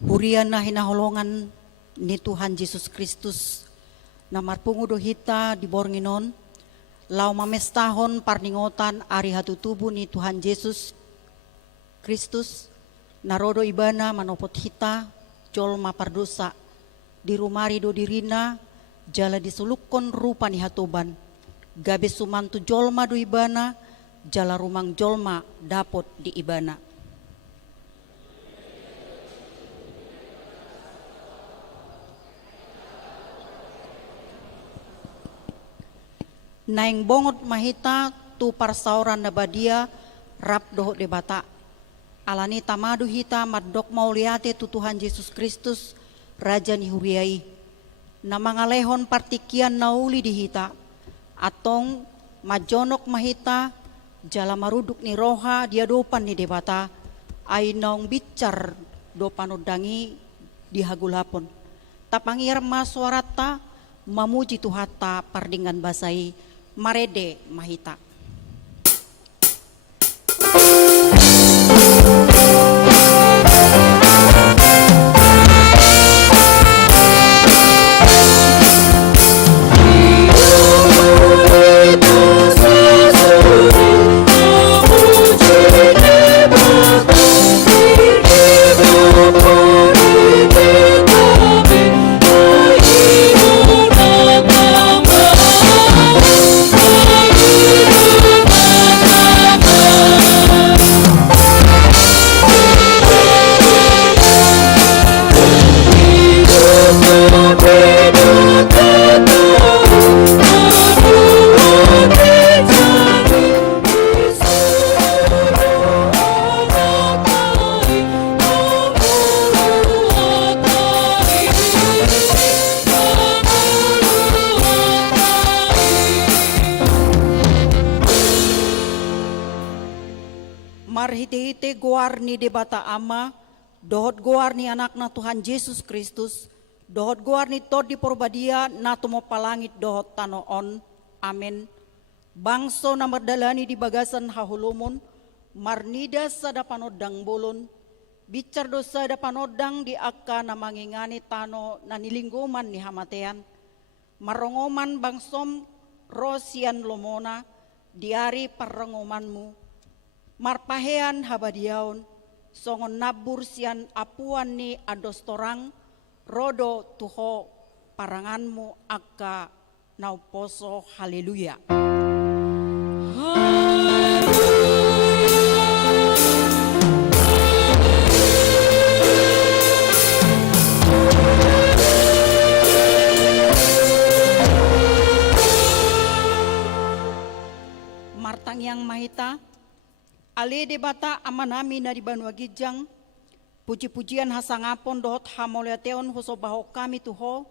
Hurian na hinaholongan ni Tuhan Yesus Kristus na marpungudo hita di Bornginon, lau mamestahon parningotan ari hatutubu ni Tuhan Yesus Kristus, narodo ibana manopot hita, jolma pardosa, di rumari do dirina, jala disulukon rupa ni hatoban, gabe sumantu jolma do ibana, jala rumang jolma dapot di ibana. Naing bongot mahita tu parsauran na badia rap doho debata. Alani tamadu hita maddok mauliate tu Tuhan Yesus Kristus Raja ni huriai. Na mangalehon partikian nauli di hita. Atong majonok mahita jala maruduk ni roha dia dopan ni debata. Ay naong bicar do panodangi di hagulapon. Tapangir maswarata mamuji tuhata pardingan basai. Marede mahita. Marhite-hite goar ni debata ama, dohot goar ni anak na Tuhan Yesus Kristus, dohot goar ni tod di porbadia na tumopalangit dohot tanoon. Amen. Bangso na mardalani di bagasan hahulumon, marnida sa dapanodang bolon, bicar dosa dapanodang di akka na mangingani tano na nilingguman ni hamatean, marongoman bangsom rosian lomona, diari parangomanmu, marpahean habadiaon, songon nabur sian apuan ni adostorang, rodo tuho paranganmu akka nauposo. Haleluya. Martang yang mahita, ali debata amanami na di Banua Gijang, puji-pujian hasangapon dohot hamoleateon husobaho kami tuho,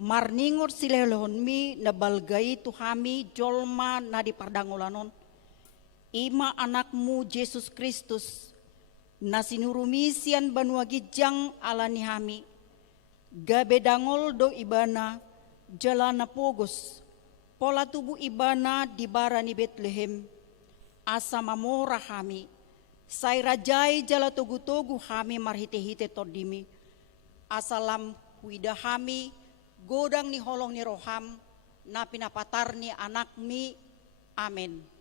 marningur silelehon mi na balgai tuhami jolma na di pardangolanon. Ima anakmu Yesus Kristus, na sinurumisian Banua Gijang alani hami, gabe dangol do ibana, jalana pogos, pola tubuh ibana di bara ni Betlehem, asa mamora hami, say rajai jala tugu-tugu hami marhite-hite todimi, asalam huida hami, godang ni holong ni roham, na pinapatar ni anak mi. Amen.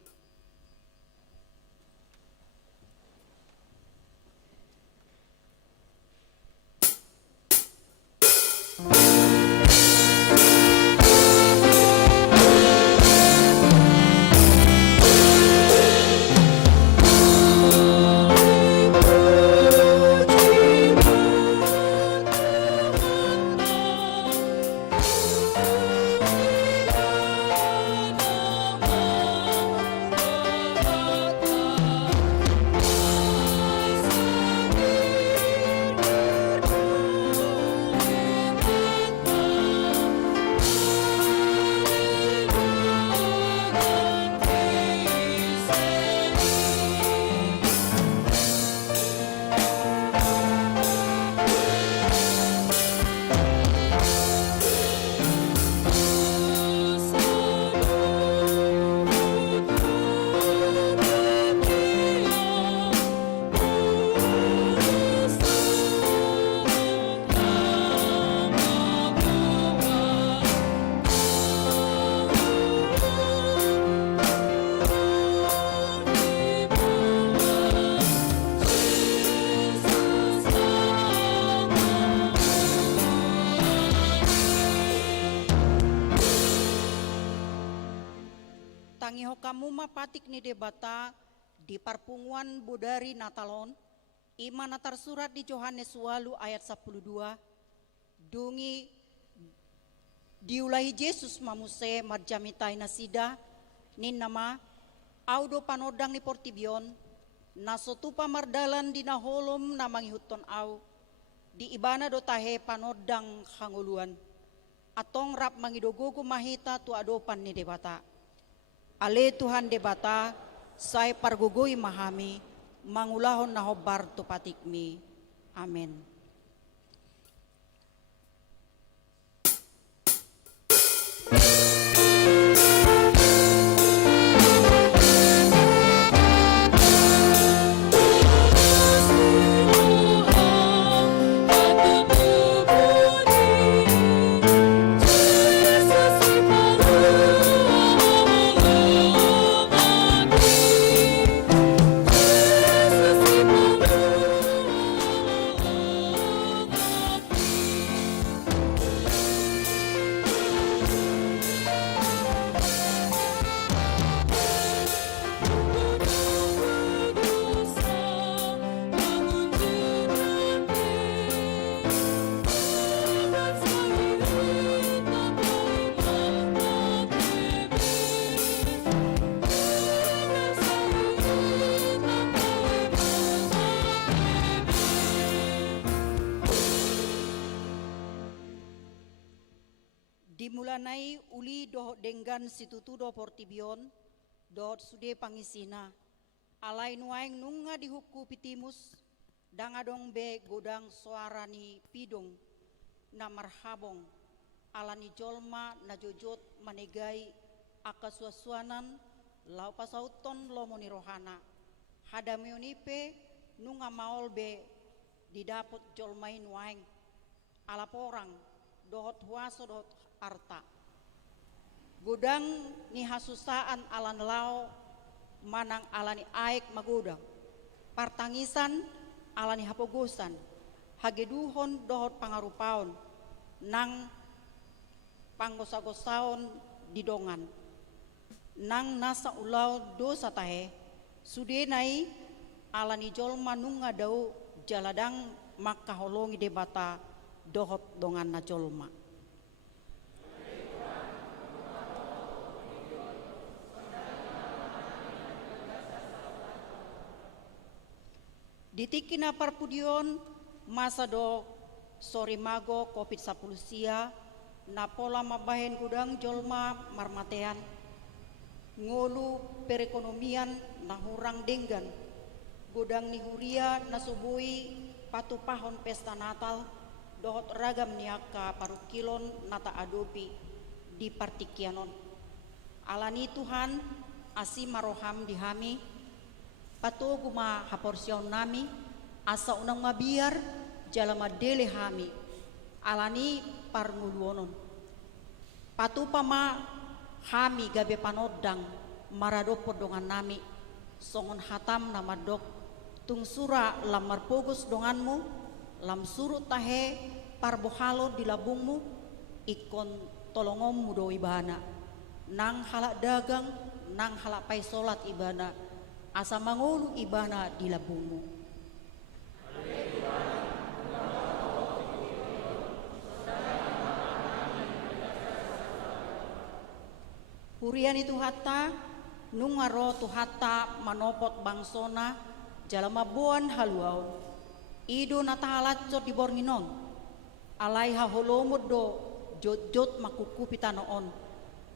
kamu mapatik ni debata di perpunguan budari Natalon, imana tersurat di Yohanes walu ayat 12, dungi diulahi Yesus mamuse marjamitai nasida, nin nama, audo panodang ni portibion, nasotupa mardalan di naholom na mangihutton au, di ibana do tahe panodang hanguluan, atong rap mangidogogo mahita tu adopan ni debata. Ale Tuhan debata, say pargugoy mahami, mangulahon na hobar tu patikmi. Amen. Dimulanai uli doh denggan situtudo portibion, doh sude pangisina, alai nuaing nunga dihuku pitimus, dangadong be godang suara ni pidong, na marhabong, alani jolma na jojot manegai akasuasuanan, lau pasauton lomoni rohana, hadamionipe nunga maol be didapot jolmai nuaing, alaporang, dohot huaso dohot arta. Gudang ni hasusaan alan lao manang alani aik magudang. Partangisan alani hapogusan. Hageduhon dohot pangarupaon nang panggosa-gosaon didongan. Nang nasa ulau dosa tahe sudenai alani jolma nunga dau jaladang makaholongi debata dohot dongan na jolma. Ditikina parpudion masa do sorimago COVID-10 sia na pola mabahen gudang jolma marmatean ngolu perekonomian na hurang denggan gudang ni huria na subui patupahon pesta Natal dohot ragam niaka parukilon nata adopi di partikianon alani Tuhan asi maroham dihami pato guma haporsiaw nami asa unang mabiar jalama dele hami alani parnguluonon pato pama hami gabe panodang marado podongan nami songon hatam namadok tung sura lam marpogos donganmu lam surut tahe parbohalo di labungmu ikon tolongom mudo ibana nang halak dagang nang halak pay solat ibana asa mangulu ibana di labungmu. Hurian itu hatta nungaro tu hatta manopot bangsona jalama buan haluau ido natahalacot di bornginon alai haholomod do jot-jot makuku pitanoon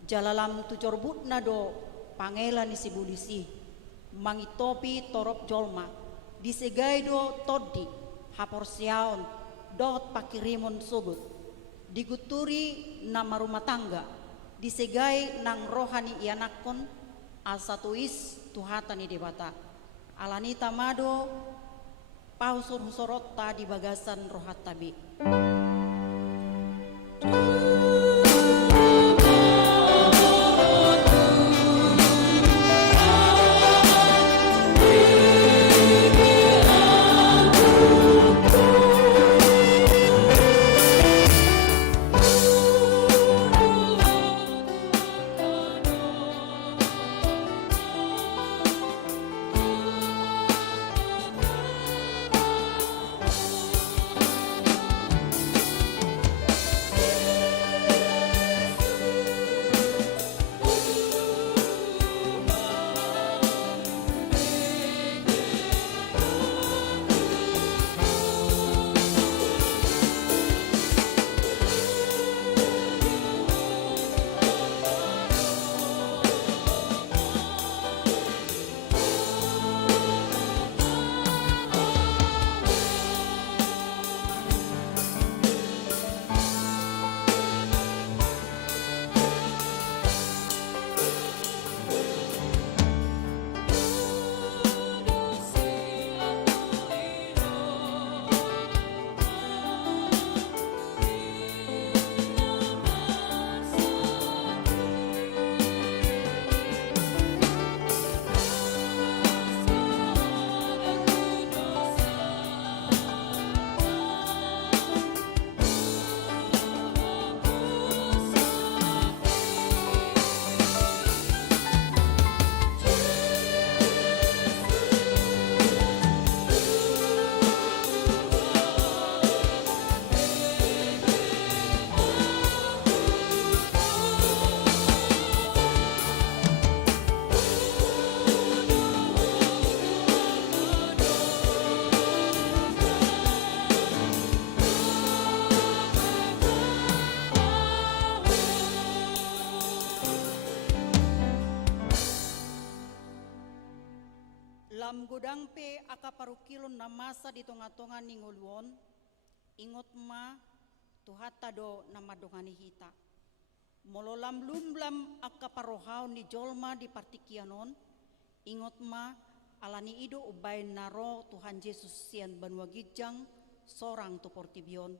jalalam tu corbutna do pangelan isi bulisi mangitopi torop jolma disegai do toddi haporsiaon dot pakirimon subut diguturi nama rumah tangga disegai nang rohani ianakon asatuis tuhatani debata alani tamado pausur husorota di bagasan rohat tabi. budang pe aka parukilon na masa di tonga-tonga ni nguluon, ingot ma tuhata do na madongani hita. Mololam lumblam aka parohaw ni jolma di partikianon, ingot ma alani ido ubay naro Tuhan Yesus sian banua gijang sorang tu portibion.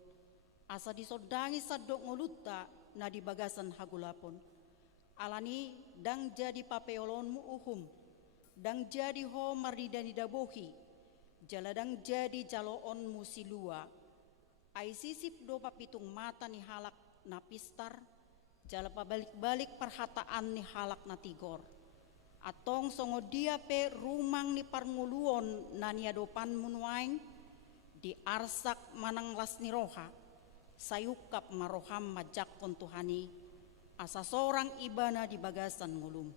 Asa disodangi sadok ngoluta na di bagasan hagulapon. Alani dang jadi papeolonmu uhum, dang jadi ho maridani dabohi, jaladang jadi jaloon musilua. Ai sisip do papitung mata ni halak na pistar, jala pabalik-balik perhataan ni halak na tigor. Atong songo dia pe rumang ni parnguluon na niadopan munwaing, di arsak mananglas ni roha, sayukap maroham majak kontuhani, asa sorang ibana di bagasan ngulum.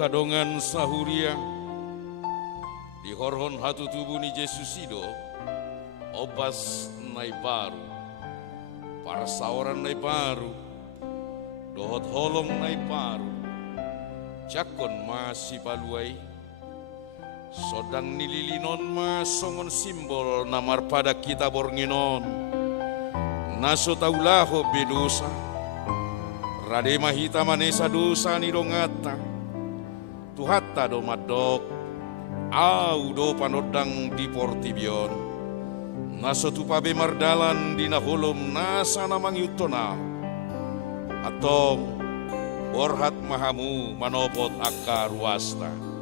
Kadongan sahuria di horhon hatu tubuh ni Yesus ido obas nai baru para saoran nai baru dohot holong nai baru jakon masih baluai sodang nililinon ma songon simbol namar pada kita bornginon naso taulaho bedosa radema hita manesa dosa ni dongata Tuhata do madok, au do panodang di portibion, naso tupabe mardalan di nahulum nasa namang yutona, atong borhat mahamu manopot akar wasta.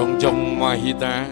Jongjong mahita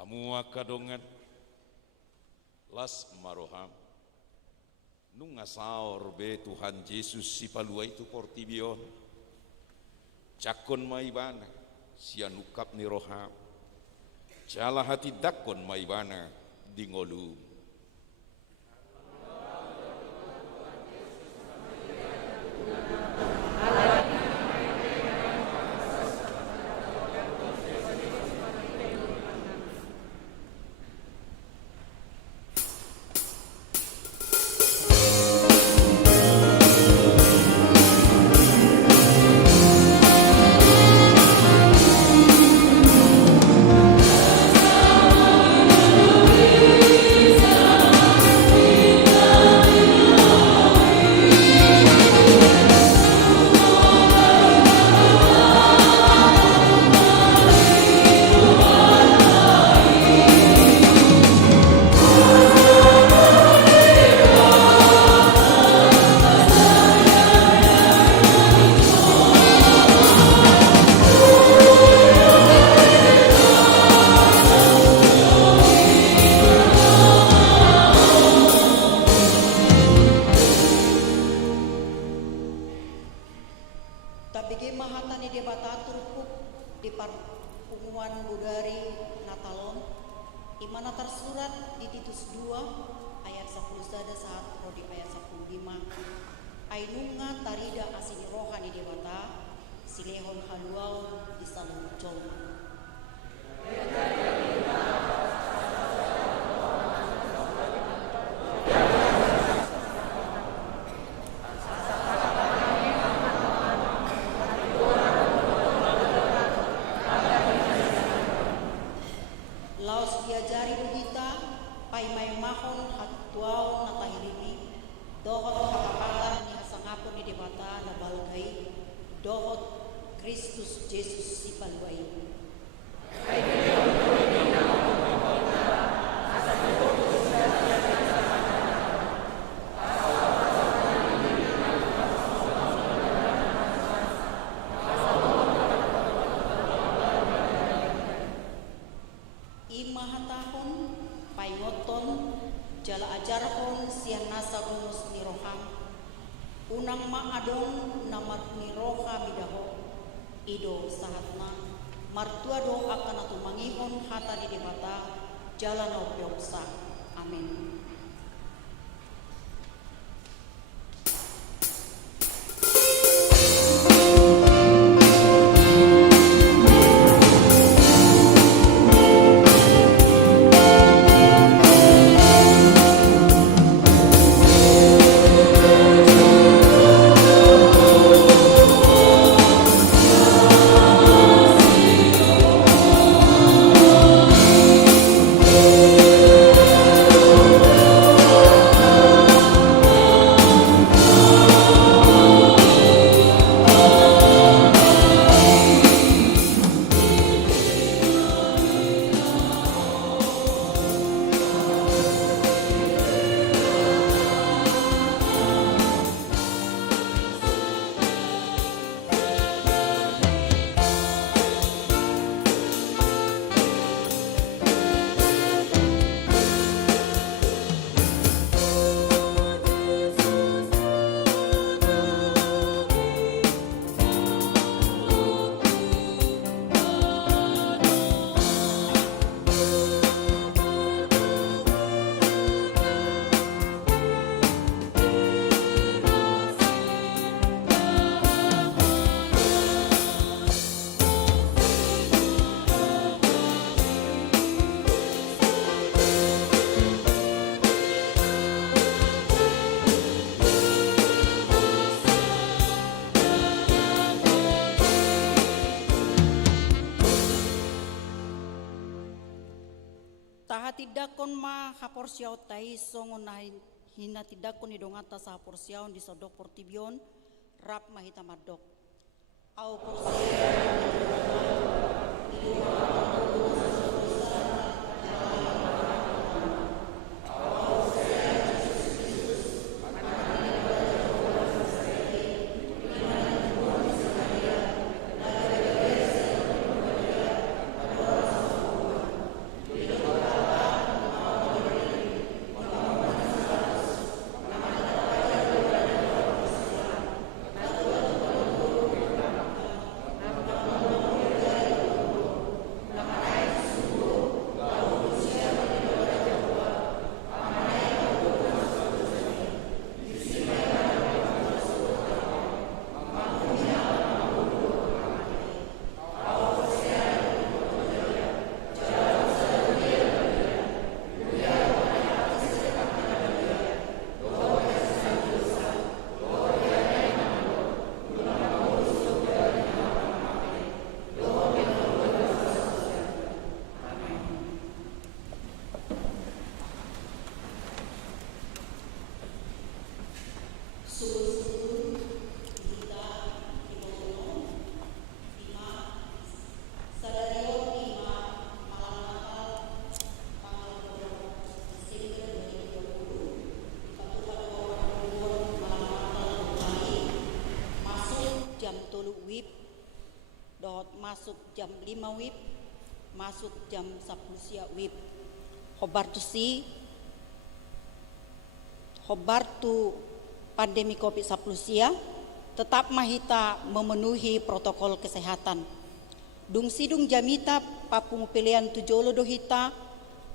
Amua kadongan las maroham nunga saor be Tuhan Yesus si palua itu portibion cakon maibana sianukap ni roham jala hati dakon maibana dingolu Imana tersurat di Titus 2 ayat 10 sada saat rodi ayat 15 ainunga tarida asini rohani dewata silehon haluau di salung jong pai may mahon hatuaw na tahirimi, dohot hakapatar ni hasangapon ni debata na balgay, dohot Kristus Jesus si Palway. Imahatahon, paingoton, jala ajarhon siya nasa gumus ni Roham, unang maadong namat ni Roha midaho, ido sahatna, martuado akan natumangihon hata di debata, jala no bioksa. Amin. Tahatiddakon ma haporsiaw tahi songon na hinatiddakon idongata sa haporsiaw di sodok portibion rap mahita madok. Au jam 3 WIB, dot masuk jam 5 WIB, masuk jam 10 sia WIB. Hobartu pandemi COVID-19 sia, tetap mahita memenuhi protokol kesehatan. Dung sidung jamita papung pilihan tujolo dohita,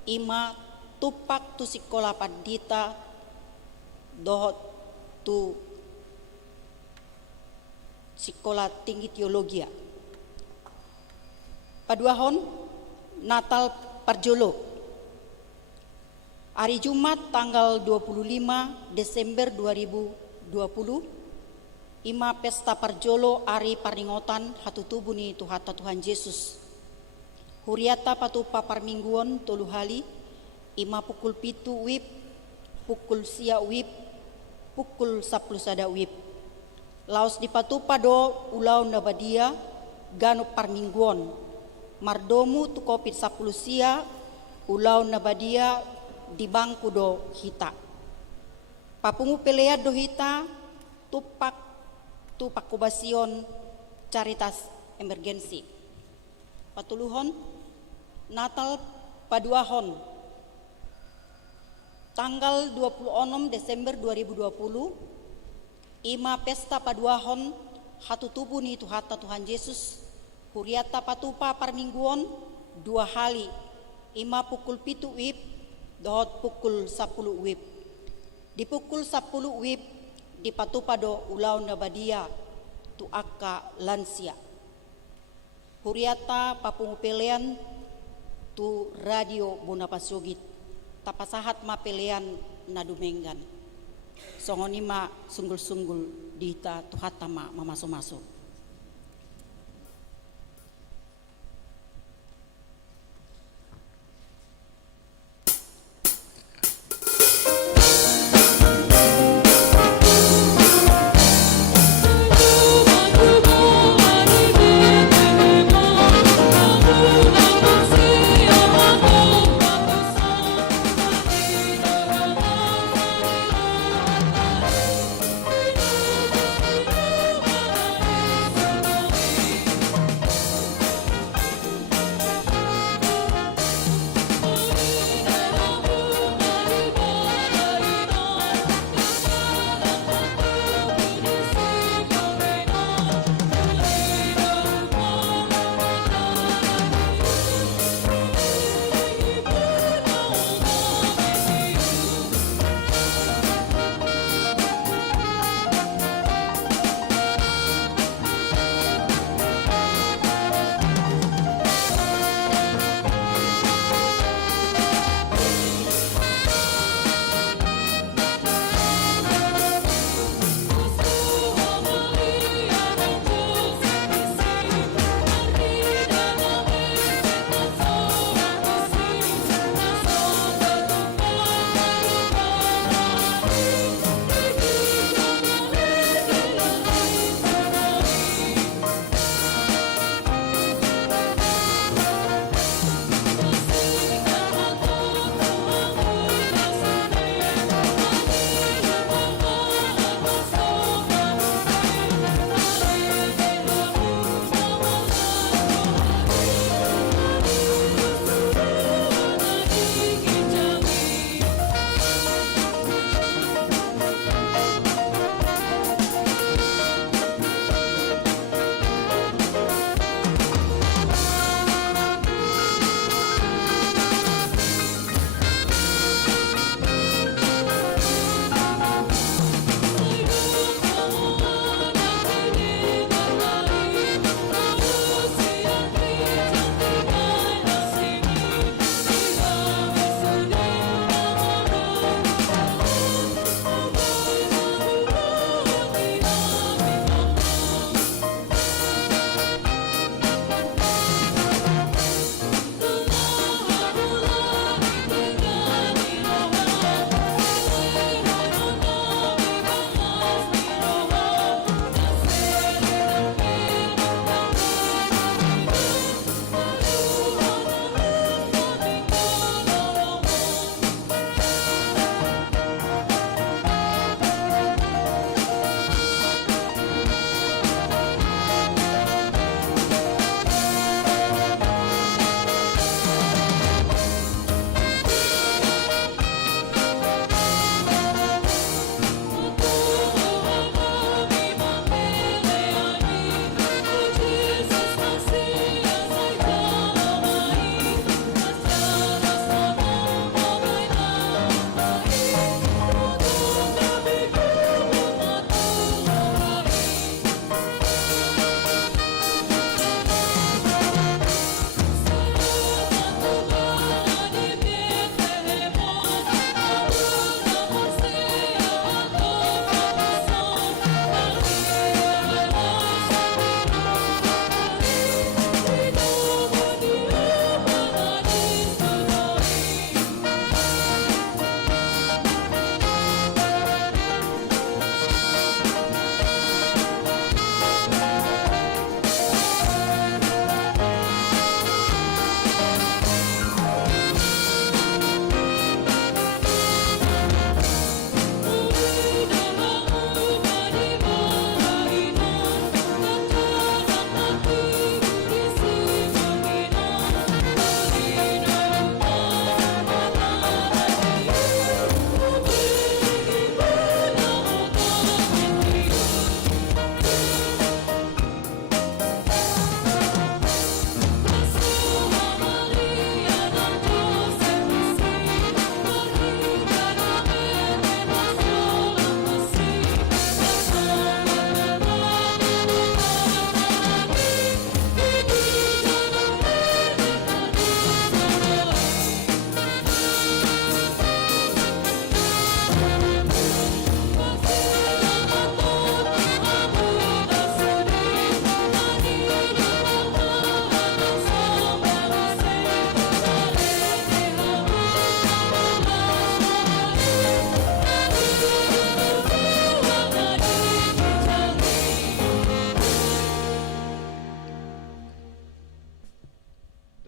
ima tupak tu sikola padita, dohot tu Sekolah Tinggi Teologia. Paduahon Natal Parjolo. Hari Jumat tanggal 25 Desember 2020 ima pesta Parjolo ari paringotan hatutubuni Tuhata Tuhan Yesus. Huriata patupa parmingguon tolu hali Ima pukul pitu wib, pukul sia wib, pukul 10 sada wib. Laos di patupa do ulau na badia gano parmingguon. Mardomu tu kopit 10 sia ulau na badia di bangku do hita. Papungu pelea do hita tupak kubasion caritas emergensi. Patuluhon Natal paduahon tanggal 26 Desember 2020 ima pesta paduahon hatu tubuh ni Tuhata Tuhan Yesus huriata patupa parmingguon 2 hali ima pukul pitu wib dohot pukul 10 wib. Di pukul 10 wib di patupa do ulau na badia tu akka lansia. Huriata papungu pelean tu radio Bonapasugit tapasahat ma pelean na dumenggan. Songonima sunggul-sunggul dita Tuhata ma mamaso-maso.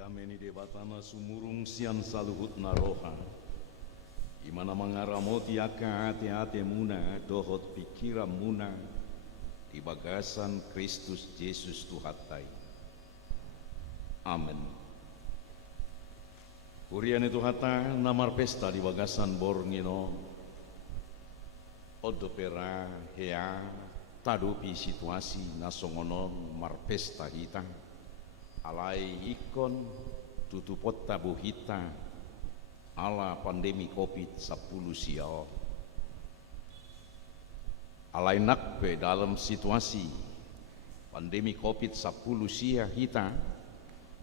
kami ni debatana sumurung sian saluhut naroha. Imana mangaramoti aka hati-hati muna dohot pikiran muna di bagasan Kristus Yesus Tuhatai. Amin. Kurian itu hata namar pesta di bagasan borngino odopera hea tadupi situasi nasongonon marpesta hita alai ikon tutupot tabu hita ala pandemi COVID-10 siao alai nakpe dalam situasi pandemi COVID-10 sia hita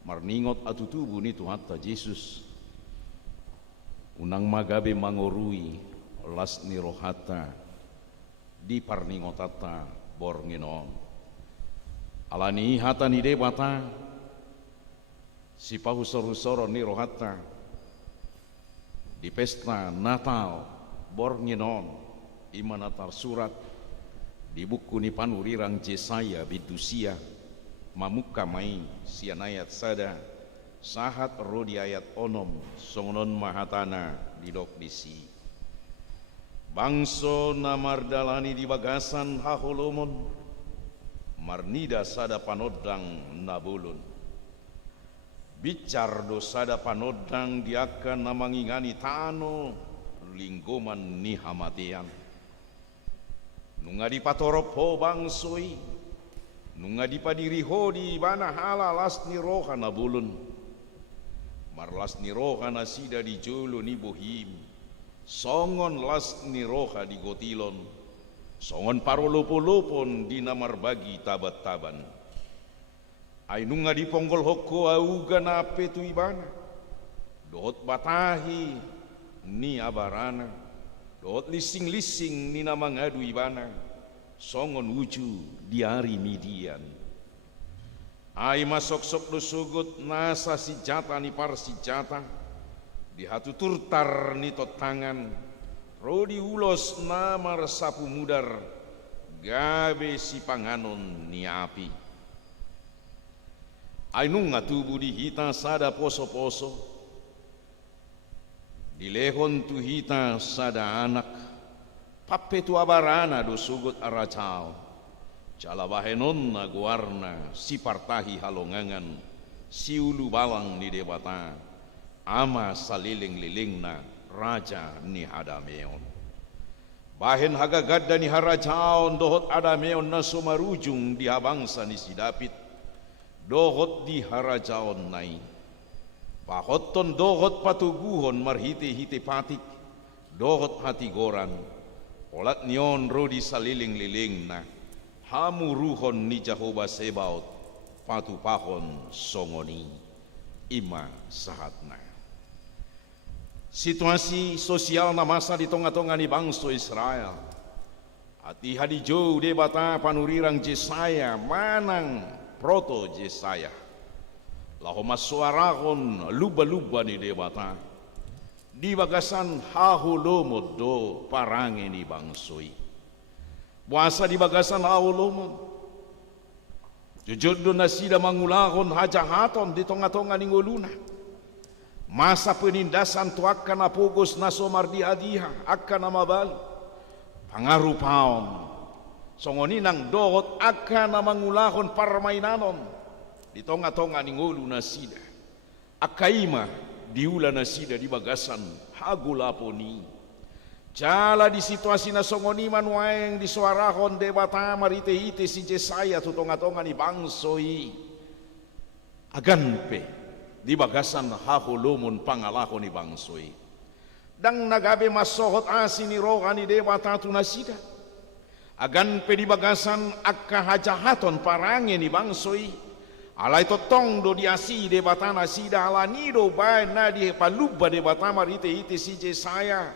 marningot atutubu ni Tuhan Yesus unang magabe mangorui las ni rohata di parningotata bornginon alani hata ni debata si pahusor-husoro ni rohata di pesta Natal bornginon imanatar surat di buku ni panurirang Jesaya bidusia mamuka mai sianayat sada sahat rodi ayat onom songonon mahatana didok disi bangso namardalani di bagasan haholomon marnida sada panodang nabulun bicar do sada panodang diakan namangingani tano linggoman ni hamatean nunga di patoropo bangsoi nunga di padiriho di bana halalas ni roha nabulun marlas ni roha nasida di jolo ni bohim songon las ni roha di gotilon songon parolopolopon di namar bagi tabat-taban ainunga di ponggol hoko auga nape tu ibana dohot batahi ni abarana dohot lising-lising ni namangadu ibana songon uju di hari midian ai masok-sok do sugut nasa si jata ni par si jata di hatu turtar ni tot tangan rodi ulos namar sapu mudar gabe si panganon ni api ai nunga tubuh di hita sada poso-poso di lehon tu hita sada anak pape tu abarana do sugut aracao calabahenon na guarna si partahi halongangan si ulu bawang ni debata ama saliling-liling na raja ni hadameon bahen hagagadda ni harajaon dohot adameon na sumarujung di habangsa ni si Dapit dohot di harajaon nai pahoton dohot patuguhon marhite-hite patik dohot hati goran olat nion rodi saliling-liling na hamuruhon ni Jehovah Sebaot patupahon songoni ima sahatna situasi sosial na masa di tonga-tonga ni bangsa Israel hati hadi jauh debata panurirang Jesaya manang proto Jesaya lahomas suarahon luba-luba ni debata di bagasan hahulomod do parange ni bangsoi puasa di bagasan awolomon jujur do nasida mangulahon hajahaton di tonga-tonga ninggoluna masa penindasan tu akan apogos nasomar di adiha akan amabal pangaruh paon songoninang dohot akan mangulahon parmainanon di tonga-tonga ninggolu nasida akaima diula nasida di bagasan hagulaponi jala di situasi na songoniman waeng di suarahon debata marite-hite si Jesaya tu tonga-tonga ni bangsoi aganpe di bagasan hahulumon pangalahon ni bangsoi dang nagabe masohot asi ni roha ni debata tu nasida aganpe di bagasan akka hajahaton parange ni bangsoi alai totong do di asi debata nasida ala nido bae na di paluba debata marite-hite si Jesaya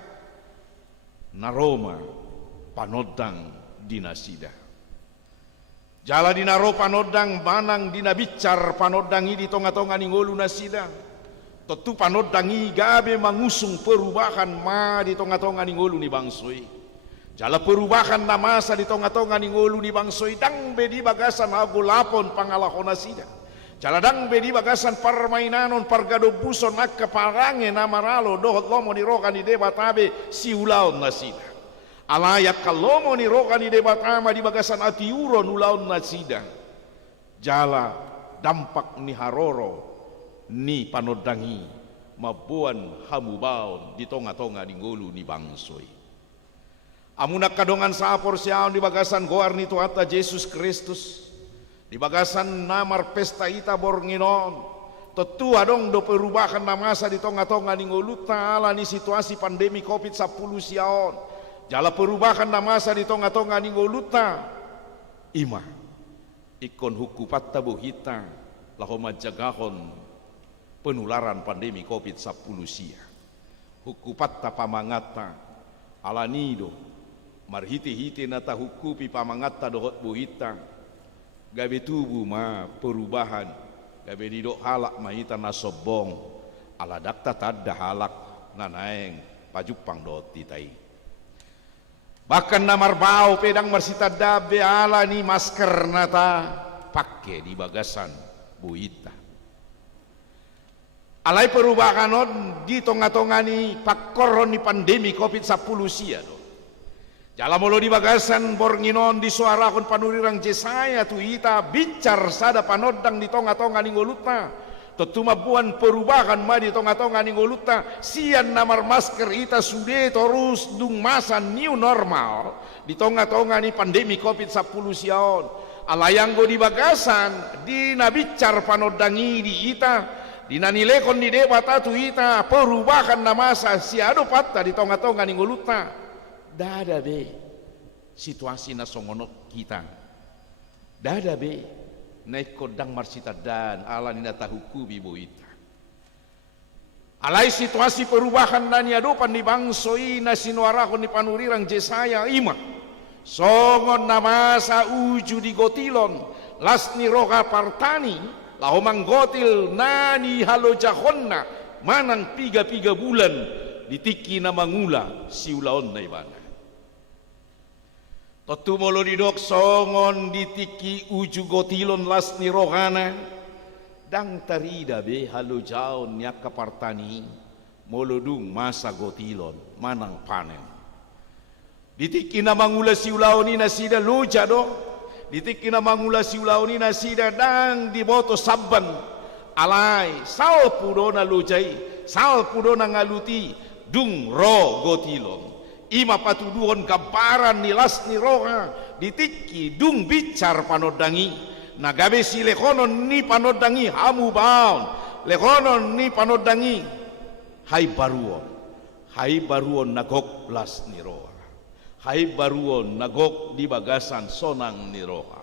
naroma panodang dinasida jala dinaro panodang banang dinabicar panodang di tonga-tonga ninggolu nasida tentu panodang gabe mangusung perubahan ma di tonga-tonga ninggolu ni bangsoi jala perubahan na masa di tonga-tonga ninggolu ni bangsoi dang be di bagasan agulapon pangalahon nasida Jaladang bedi bagasan parmainanon pargado buson akka parange namaralo dohot lomo ni roka ni debatabe si ulaon nasida. Alayak kalomo ni roka ni debatama di bagasan ati uron ulaon nasida. Jala dampak ni haroro ni panodangi mabuan hamubaon di tonga-tonga di ngolu ni bangsoi. Amunak kadongan sapor siaon di bagasan goar ni tuata Yesus Kristus. Di bagasan namar pesta ita bornginon. Tetua dong do perubahan namasa di tonga-tonga ni ngoluta ala ni situasi pandemi COVID-10 siaon. Jala perubahan namasa di tonga-tonga ni ngoluta. Ima ikon hukupat tabuhita lahoma jagahon penularan pandemi COVID-10 sia. Hukupat pamangata alanido marhiti-hiti nata hukupi pamangata dohot buhita. Gabe tubuh ma perubahan gabe didok halak mahita nasobong ala dakta tadda halak nanaeng pajupang dot titai. Bahkan namar bau pedang marsita dabe ala ni masker nata pakai di bagasan buita. Alai perubahan on di tonga-tonga ni pakoron ni pandemi COVID-10 sia do. Jala molo di bagasan bornginon di suarakon panurirang Jesaya tu ita bicar sada panodang di tonga-tonga ni ngoluta. Tetumabuan perubahan ma di tonga-tonga ni ngoluta. Sian namar masker ita sude terus dung masa new normal di tonga-tonga ni pandemi COVID-10 siaon. Alayanggo di bagasan di nabicar panodangi di ita. Di nanilekon di debata tu ita perubahan namasa siado patta di tonga-tonga ni ngoluta. Dada be situasi na songonot kita. Dada be naik kodang marsita dan ala nina tahuku biboita. Alai situasi perubahan dan yadopan di bangsoi na sinuarakon di panurirang Jesaya ima. Songon namasa uju di gotilon lasni roka partani lahomang gotil nani halo jahonna manang 3 bulan ditiki na mangula siulaon na ibana. Totu molo didok songon ditiki uju gotilon lasni rohana dang tarida be halo jaon nyak kapartani molo dung masa gotilon manang panen. Ditiki na mangula siulaon ni nasida loja do. Ditiki na mangula siulaon ni nasida dang diboto sabban alai salpu do na lojai salpu do na ngaluti dung ro gotilon. Ima patuduhon gambaran nilas ni roha ditiki dung bicar panodangi nagabe si lekonon ni panodangi hamu baon lekonon ni panodangi hai baruon nagok las ni roha hai baruon nagok di bagasan sonang ni roha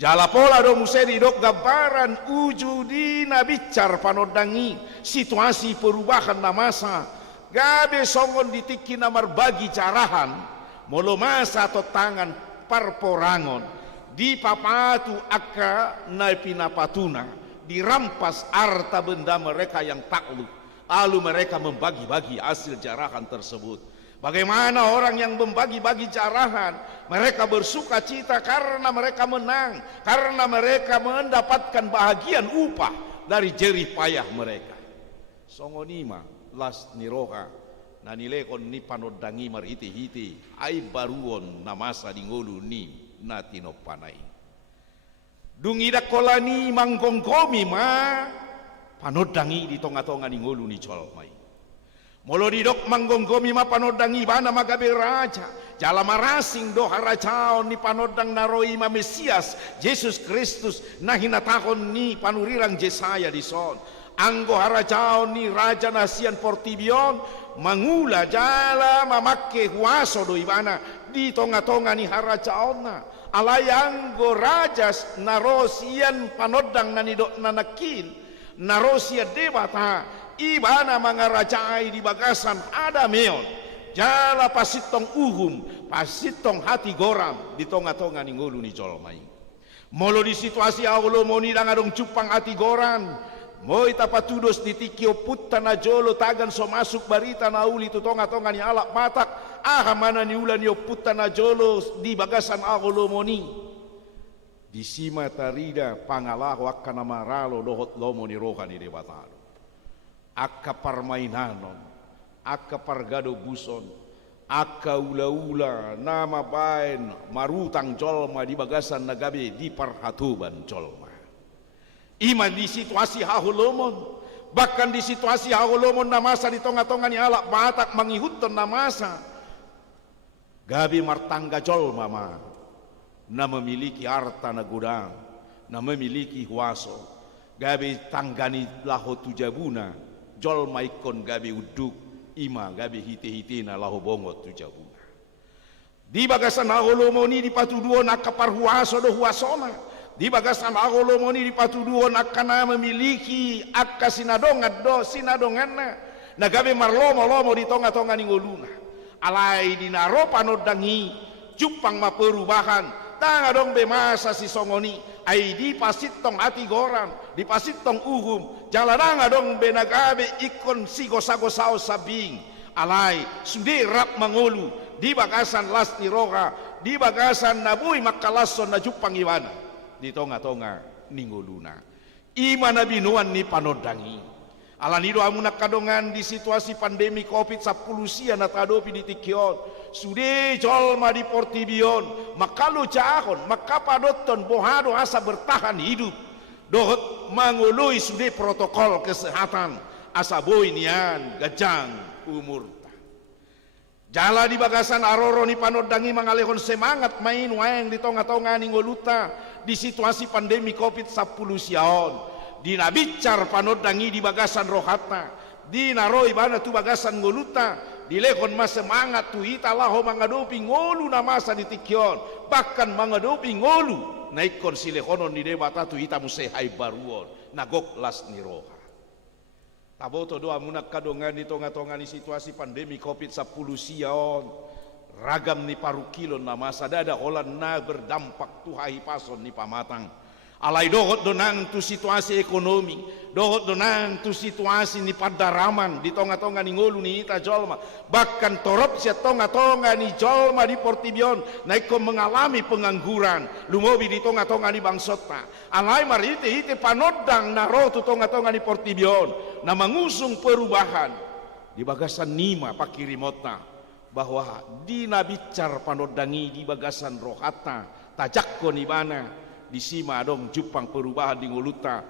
jala pola do musedi dok gambaran uju di nabicar panodangi situasi perubahan namasa. Gabe songon ditiki namar bagi carahan molo masa atau tangan parporangon di papatu akka na pinapatuna dirampas harta benda mereka yang takluk lalu mereka membagi-bagi hasil jarahan tersebut. Bagaimana orang yang membagi-bagi jarahan mereka bersuka cita karena mereka menang, karena mereka mendapatkan bahagian upah dari jerih payah mereka. Songonima las niroka nanilekon ni panodangi marhiti-hiti ai baruon namasa di ngolu ni natino panai dungida kolani manggongkomi ma panodangi di tonga-tonga ni ngolu ni colmai molo didok manggongkomi ma panodangi bana magabe raja jala marasing do haracaon ni panodang naroi ma Mesias Yesus Kristus nahinatahon ni panurirang Jesaya di son anggo haracaon ni raja nasian portibion mangula jala mamakke huaso do ibana di tonga-tonga ni haracaon na alayanggo rajas narosian panodang nanidok nanakin narosia debata ibana mangaracai di bagasan ada meon jala pasitong uhum pasitong hati goram di tonga-tonga ni ngulu ni colmai molo di situasi awlo moni dangadong cupang hati goran moi tapatudos ditikio putta na jolo tagan so masuk barita na uli tu tonga-tonga ni alak matak aha mana ni ulan yo putta na jolo di bagasan awlo moni di sima tarida pangalahu akka namaralo dohot lomo ni rohani debatado akka parmainanon akka pargado buson akka ula-ula nama bain marutang jolma di bagasan nagabe di parhatuban jolma iman di situasi hahulomon bahkan di situasi hahulomon namasa di tonga-tonga ni alak batak mangihutton namasa gabi martangga jolma ma na memiliki harta na gudang, na memiliki huaso, gabi tanggani laho tujabuna, jol maikon gabi uduk, ima gabi hite-hite na laho bongot tujabuna. Di bagasan aholomo ni di patuduon akapar huaso do huasona, di bagasan aholomo ni di patuduon akana memiliki akka sinadongan do sinadongan na gabi marlomo-lomo di tonga-tonga ni ngoluna. Alai dinaro panodangi, jupang maperubahan, tanga dong be masa si songoni ai di pasitong ati goran di pasitong uhum jalananga dong be nagabe ikon sigo-sago-sao sabing alai sude rap mangolu di bagasan las ni roga di bagasan nabui makalason na jupang iwana di tonga-tonga ninggoluna ima na binuan ni panodangi alanido amunak kadongan di situasi pandemi COVID-10 sia na tadopi di tikion sude jolma di portibion makalu cahon makapadoton bohado asa bertahan hidup dohot mangului sude protokol kesehatan asa boy nian gajang umur jala di bagasan aroro ni panodangi mangalehon semangat main waeng di tonga-tonga ni ngoluta di situasi pandemi COVID-10 siaon dina bicar panodangi di bagasan rohata dina roi bana tu bagasan ngoluta dilekon mas semangat tu ita laho mangadopi ngolu na masa di tikion bahkan mangadopi ngolu naikon silekonon di debata tu ita musehai baruon nagok las ni roha taboto doa munak kadongan di tonga-tonga ni situasi pandemi COVID-10 siaon ragam ni parukilon na masa dada holan na berdampak tu hai pason ni pamatang alai dohot donang tu situasi ekonomi dohot donang tu situasi ni padaraman di tonga-tonga ni ngolu ni ita jolma bahkan torop sia tonga-tonga ni jolma di portibion naiko mengalami pengangguran lumobi di tonga-tonga ni bangsota alai marite ite panodang naro tu tonga-tonga ni portibion na mengusung perubahan di bagasan nima pakirimota bahwa dina bicar panodangi di bagasan rohata tajakko ni bana di sima dong jupang perubahan di ngoluta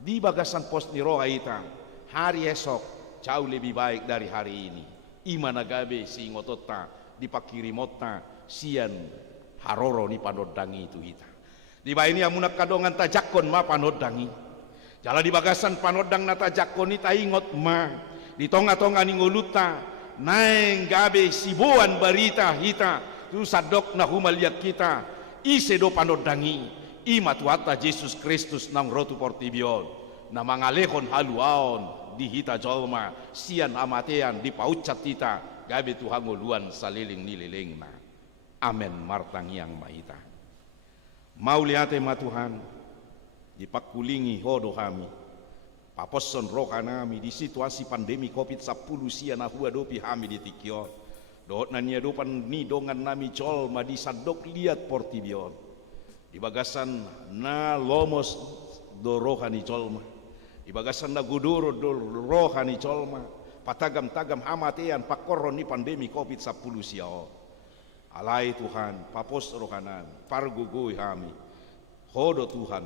di bagasan pos ni roha ita hari esok jauh lebih baik dari hari ini ima nagabe si ngotota di pakirimota sian haroro ni panodangi itu ita di baini amunak kadongan tajakon ma panodangi jala di bagasan panodang na tajakon ita ingot ma di tonga-tonga ni ngoluta naeng gabe sibuan barita hita tu sadok na humaliak kita ise do panodangi ima tuata Yesus Kristus nang rotu portibion na mangalehon haluaon di hita jolma sian amatean di paucat kita gabe Tuhan ngoluan saliling nililing na amen martang yang maita mau liate ma Tuhan dipakulingi hodo kami paposon roha nami di situasi pandemi COVID-10 sian ahua dopi kami di tikion dohot nania dopan ni dongan nami jolma di sadok liat portibion di bagasan na lomos do rohani colma di bagasan na guduro do rohani colma patagam-tagam hamatean pakoron ni pandemi COVID-10 siao alai Tuhan papos rohanan pargugui kami hodo Tuhan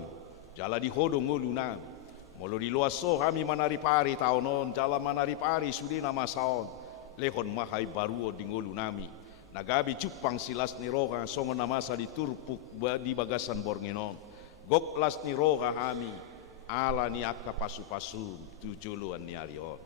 jala di hodo ngulu nami molo di luaso kami manari pari taonon jala manari pari sudina masaon lehon mahai baruo di ngulu nami nagabi cupang silas ni roha songo namasa diturpuk di bagasan borngenon gok las ni roha kami ala ni akka pasu-pasu tujuluan ni alion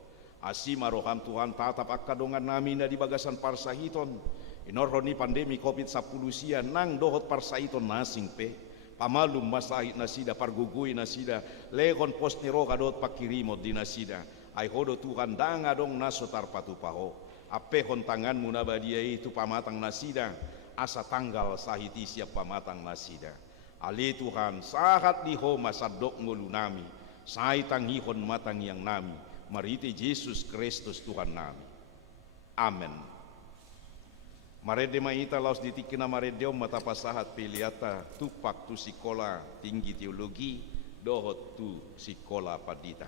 asima roham Tuhan tatap akka dongan nami na di bagasan parsahiton inorho ni pandemi COVID-10 sia nang dohot parsahiton nasing pe pamalum masahit nasida pargugui nasida lehon pos ni roha dot pakirimot di nasida ai hodo Tuhan danga dong nasotar patupaho apehon tanganmu nabadia itu pamatang nasida asa tanggal sahiti siap pamatang nasida ali Tuhan sahat diho masadok ngulunami sai tanghihon matang yang nami mariti Yesus Kristus Tuhan nami amen Marede maita laos ditikina maredeo mata pasahat piliata tupak tu sikola tinggi teologi dohot tu sikola padita.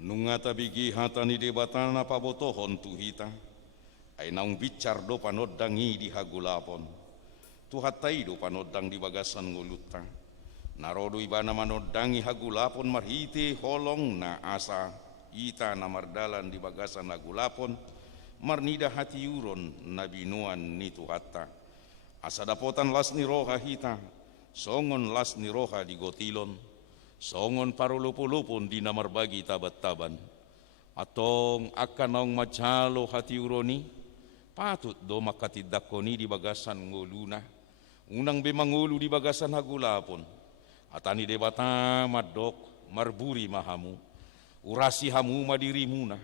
Nungata bigi hatani debatana pabotohon tuhita, ay naung bicar do panoddangi di hagulapon, tuhatai do panodang di bagasan nguluta, narodo ibana manoddangi hagulapon marhite holong na asa, ita na mardalan di bagasan hagulapon, marnida hati uron na binuan ni tuhata, asa dapotan las ni roha hita, songon las ni roha di gotilon, Songon parulupulupon di namar bagi tabat-taban. Atong akan naong macalo hati uroni, patut do makatidakoni di bagasan nguluna. Unang bemangulu di bagasan hagulapon. Atani debata madok marburi mahamu. Urasi hamu madirimuna.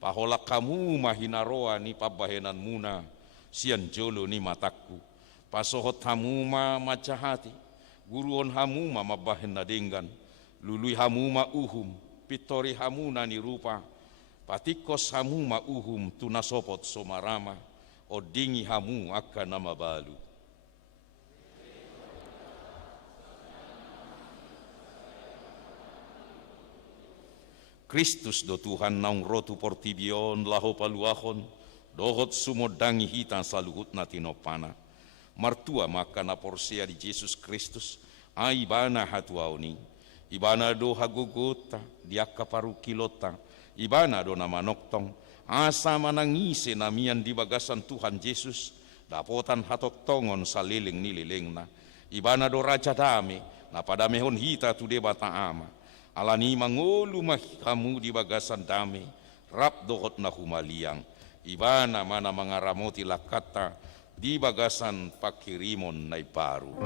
Paholak kamu mahinaroa ni pabahenan muna. Sian jolo ni mataku. Pasohot hamu macahati. Guruon hamu mabahen na denggan. Lului hamu uhum, pitori hamu ni rupa, patikos hamu uhum tunasopot somarama, odingi hamu akan nama balu. Kristus do Tuhan naung rotu portibion laho paluahon, dohot sumodangi hitan saluhut na tinopana. Martua maka na porsia di Yesus Kristus, ai bana hatuaoni. Ibana do hagugota, diaka paru kilota, ibana do nama noktong, asa manangise namian di bagasan Tuhan Yesus, dapotan hatok tongon saliling nililingna, ibana do raja dame, napadamehon hita tu debata ama, alani mangolu kamu di bagasan dame, rap dohot na humaliang, ibana mana mangaramoti lakata, di bagasan pakirimon nai paru.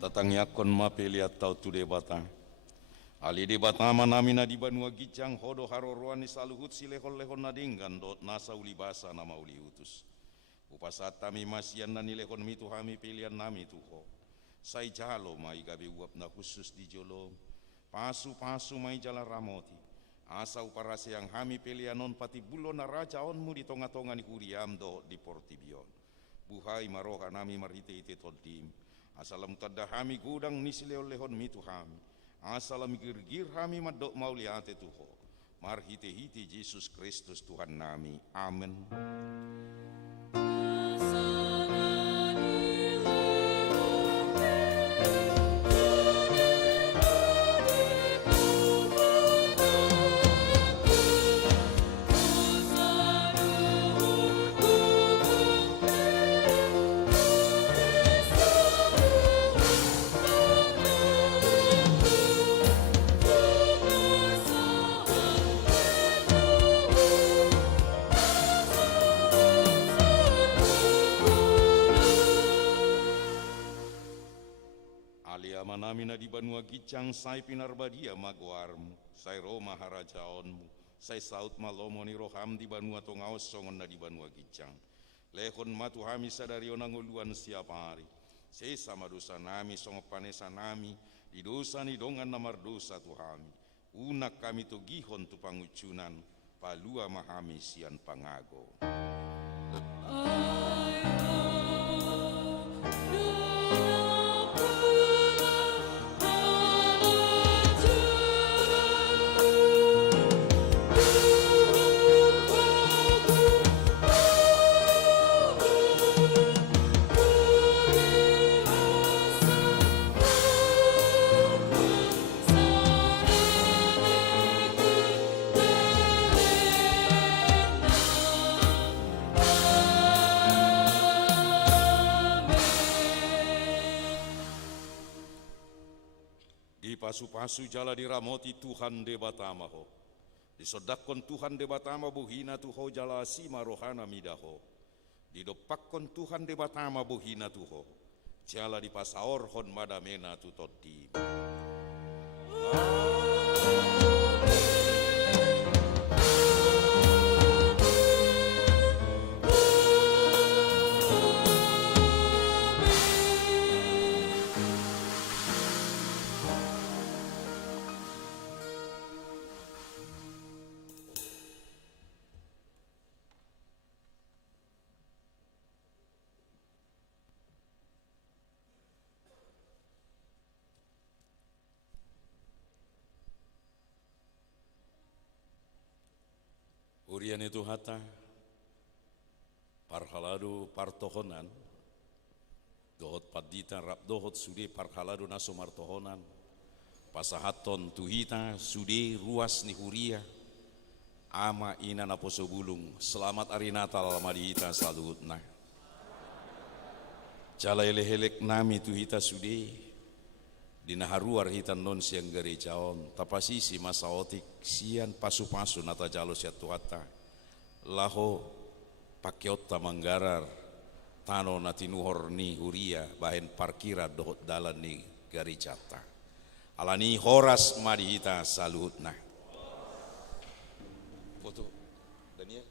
Tatangyakon mapeli atau tu debata. Ali debata manamina di Banua Gijang hodo haroroan ni saluhut silehon-lehon nadinggan dot nasa ulibasa nama uli utus. Upasat tami masian na nilehon mitu hami pilihan nami tuho. Sai jalo mai gabi uap na khusus di jolo. Pasu-pasu mai jala ramoti. Asa uparase yang hami pilihan non pati bulo na raja onmu di tonga-tonga ni kuriam do di portibion. Buhai maroha nami marhite-hite todim. Asalam tada hami gudang nisilehon mitu hami. Asalam girgir hami madok mauliate tuho. Marhite-hite Yesus Kristus Tuhan nami. Amin. Manamina di Banua Gijang sai pinarbadia magwarmu, sai Roma harajaonmu, sai saut malomo ni roham di Banua Tongaos songon na di Banua Gijang. Lehon matu hami sadari onanguluan siapa hari. Sei sama dosa nami songo panesa nami, di dosa ni dongan namar dosa tu hami. Unak kami tu gihon tu pangucunan, palua mahami sian pangago. Pasu-pasu jala diramoti Tuhan de batamaho. Disodakon Tuhan de batama buhina tuho jala sima rohana midaho. Didopakon Tuhan de batama buhina tuho. Jala di pasaor hon madamena tutoti. Amen. Hurian itu hata parhaladu partohonan dohot padita rap dohot sude parhaladu naso martohonan pasahaton tuhita sude ruas ni huria ama ina na poso bulung selamat hari Natal madita salutna jala elehelek nami tuhita sude dinaharuar hitan non siang gari jaon tapasisi masa otik sian pasu-pasu nata jalo siat tuata laho pakiota manggarar tano natinuhor ni huria bahen parkira dohot dalan ni gari jata alani horas madi hita saluhutna foto Daniel